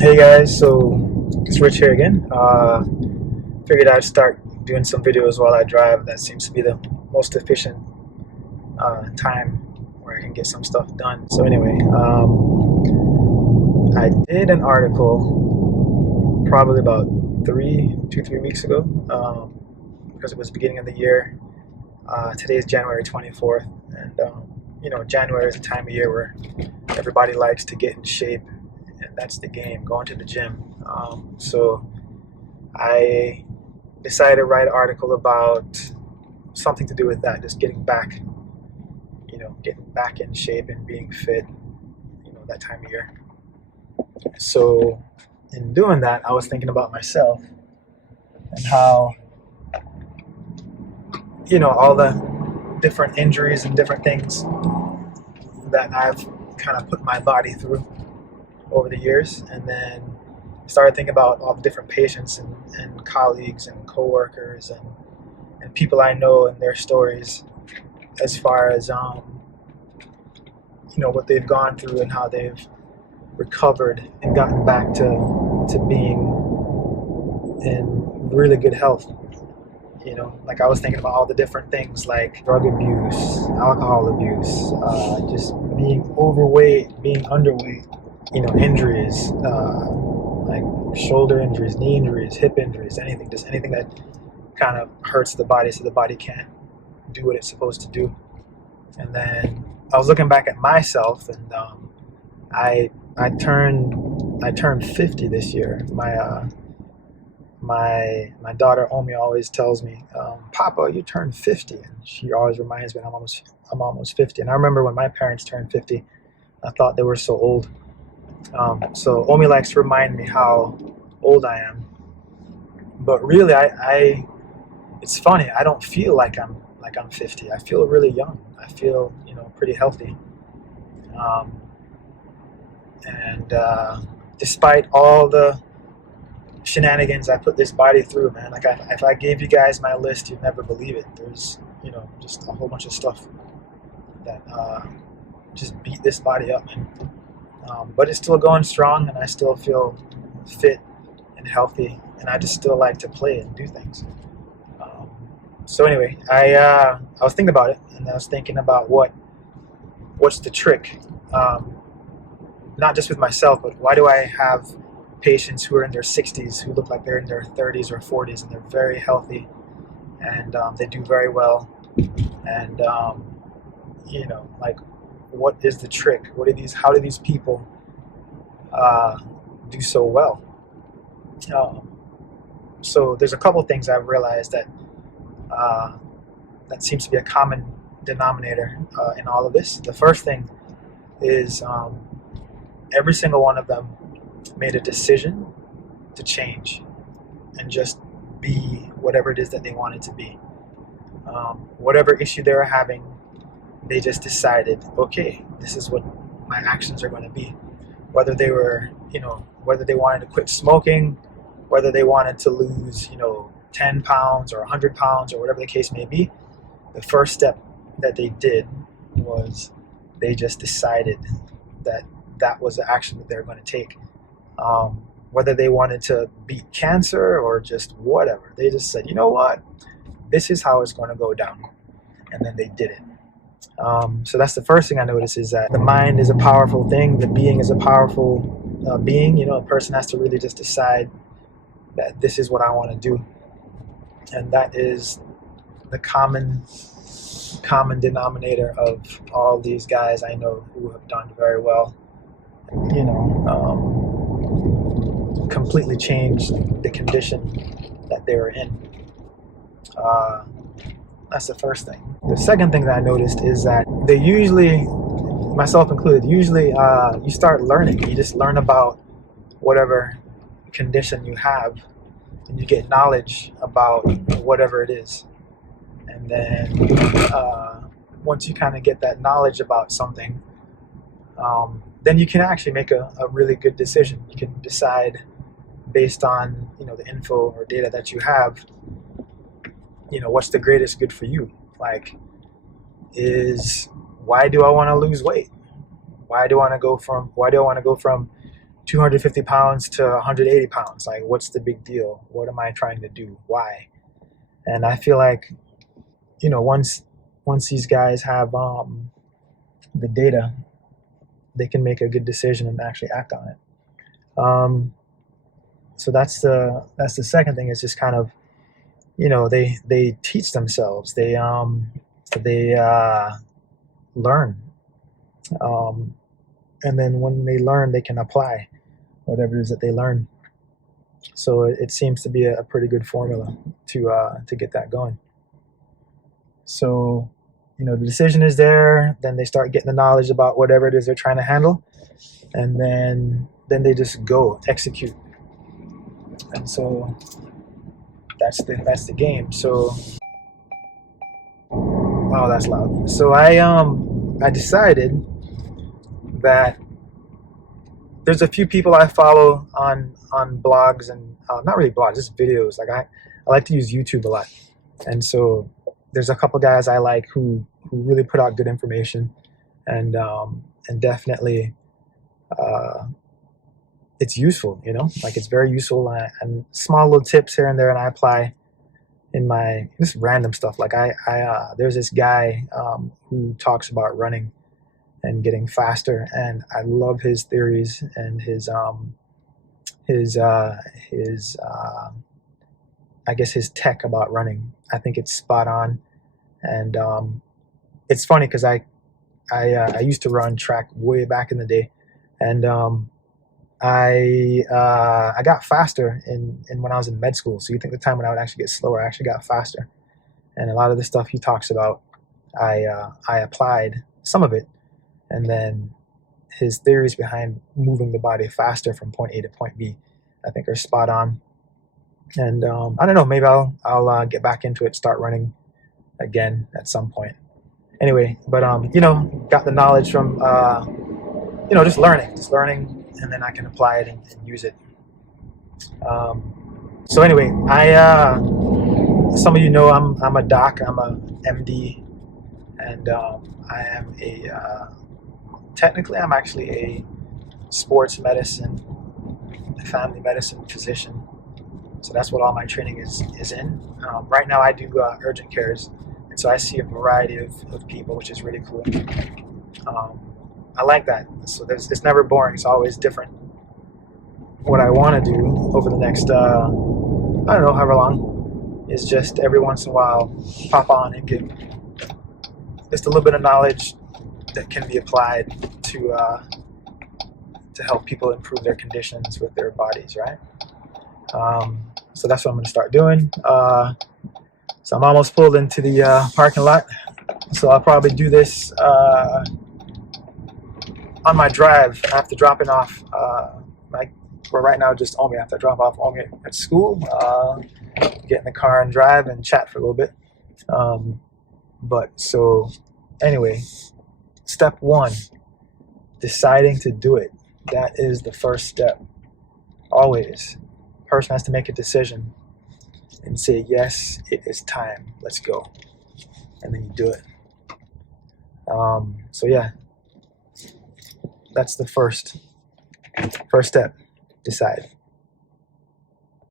Hey guys, so it's Rich here again. Figured I'd start doing some videos while I drive. That seems to be the most efficient time where I can get some stuff done. So anyway, I did an article probably about 3 weeks ago, because it was the beginning of the year. Today is January 24th, and January is a time of year where everybody likes to get in shape, and that's the game, going to the gym. So I decided to write an article about something to do with that, just getting back in shape and being fit, that time of year. So in doing that, I was thinking about myself and how, all the different injuries and different things that I've kind of put my body through over the years, and then started thinking about all the different patients and colleagues and coworkers and people I know and their stories, as far as what they've gone through and how they've recovered and gotten back to being in really good health. Like I was thinking about all the different things like drug abuse, alcohol abuse, just being overweight, being underweight, injuries, like shoulder injuries, knee injuries, hip injuries, just anything that kind of hurts the body so the body can't do what it's supposed to do. And then I was looking back at myself, and I turned 50 this year. My daughter Omi always tells me, "Papa, you turned 50," and she always reminds me I'm almost 50. And I remember when my parents turned 50, I thought they were so old. So Omi likes to remind me how old I am, but really, it's funny. I don't feel like I'm 50. I feel really young. I feel pretty healthy. Um, and Despite all the shenanigans I put this body through, man, like if I gave you guys my list, you'd never believe it. There's just a whole bunch of stuff that just beat this body up, man. But it's still going strong, and I still feel fit and healthy, and I just still like to play and do things. Um, so anyway, I was thinking about it, and I was thinking about what's the trick, not just with myself, but why do I have patients who are in their 60s who look like they're in their 30s or 40s, and they're very healthy, and they do very well, and like, what is the trick? How do these people do so well? Um, so there's a couple things I've realized that seems to be a common denominator in all of this. The first thing is, every single one of them made a decision to change and just be whatever it is that they wanted to be. Whatever issue they were having, they just decided, okay, this is what my actions are going to be. Whether whether they wanted to quit smoking, whether they wanted to lose, 10 pounds or 100 pounds or whatever the case may be, the first step that they did was they just decided that was the action that they were going to take. Whether they wanted to beat cancer or just whatever, they just said, you know what, this is how it's going to go down. And then they did it. So that's the first thing I notice, is that the mind is a powerful thing. The being is a powerful being. A person has to really just decide that this is what I want to do. And that is the common denominator of all these guys I know who have done very well. Completely changed the condition that they were in. That's the first thing. The second thing that I noticed is that they usually, myself included, you start learning. You just learn about whatever condition you have, and you get knowledge about whatever it is. And then once you kind of get that knowledge about something, then you can actually make a really good decision. You can decide based on the info or data that you have, what's the greatest good for you. Like, why do I want to lose weight? Why do I want to go from 250 pounds to 180 pounds. Like, what's the big deal? What am I trying to do? Why? And I feel like, once these guys have the data, they can make a good decision and actually act on it. So that's the second thing, is just kind of, they teach themselves. They learn, and then when they learn, they can apply whatever it is that they learn. So it seems to be a pretty good formula to get that going. So, the decision is there. Then they start getting the knowledge about whatever it is they're trying to handle, and then they just go execute. And so that's the game. So, oh, that's loud. So I decided that there's a few people I follow on blogs, and not really blogs, just videos. Like I like to use YouTube a lot, and so there's a couple guys I like who really put out good information, and definitely it's useful. Like, it's very useful, and small little tips here and there, and I apply in my just random stuff. Like I there's this guy who talks about running and getting faster, and I love his theories and his I guess his tech about running. I think it's spot on, and it's funny because I used to run track way back in the day, and I got faster in when I was in med school. So you think the time when I would actually get slower, I actually got faster, and a lot of the stuff he talks about, I applied some of it, and then his theories behind moving the body faster from point A to point B, I think, are spot on. And I don't know, maybe I'll get back into it, start running again at some point. Anyway, but got the knowledge from just learning, and then I can apply it and use it. So anyway, some of I'm a doc, I'm a MD, and I am technically I'm actually a sports medicine, family medicine physician. So that's what all my training is in. Right now I do urgent cares, and so I see a variety of people, which is really cool. I like that. So it's never boring. It's always different. What I want to do over the next, I don't know, however long, is just every once in a while pop on and give just a little bit of knowledge that can be applied to help people improve their conditions with their bodies, right? So that's what I'm going to start doing. So I'm almost pulled into the parking lot. So I'll probably do this on my drive after dropping off for right now, just Omi. After I drop off Omi at school, get in the car and drive and chat for a little bit. But so anyway, step one, deciding to do it. That is the first step. Always. Person has to make a decision and say, yes, it is time, let's go, and then you do it. So yeah, that's the first step. Decide.